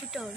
Betul.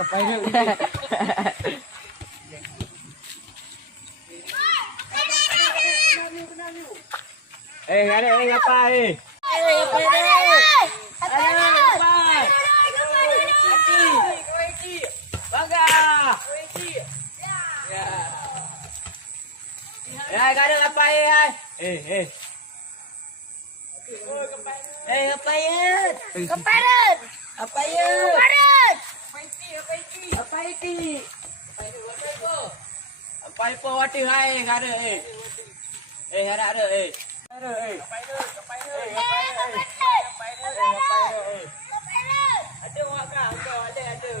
Kapai rớt. Ê, gái đây, ngapai? Hai gái đây ngapai hai? Eh. Eh, ngapain? Keparat. Ngapain? Keparat. Apa itu? Apa itu wati hai ada ada ada waka ada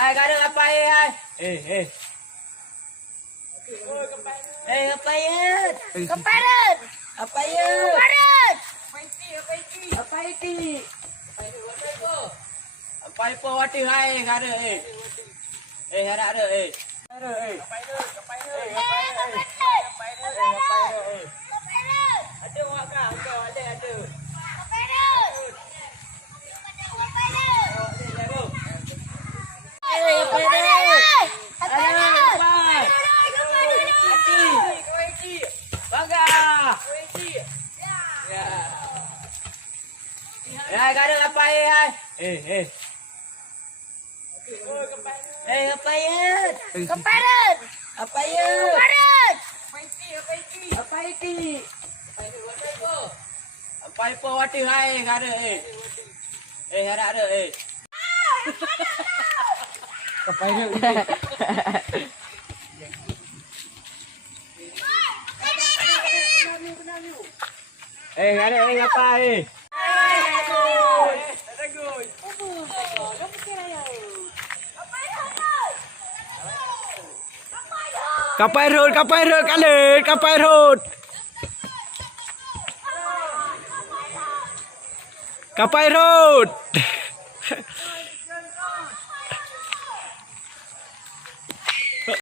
hai gái đây ngapain hai? Ngapain? Keparat. Ngapain? Keparat. Apa itu? Apa itu wati hai ada ada ada waka ada hai gái đây ngapain hai? Ngapain? Keparat. Ngapain? Keparat. Apa itu? Apa itu wati hai ada ada Kapai rớt. Gái đây ngapai? Kapai rớt cả lên, kapai rớt. Kapai rớt.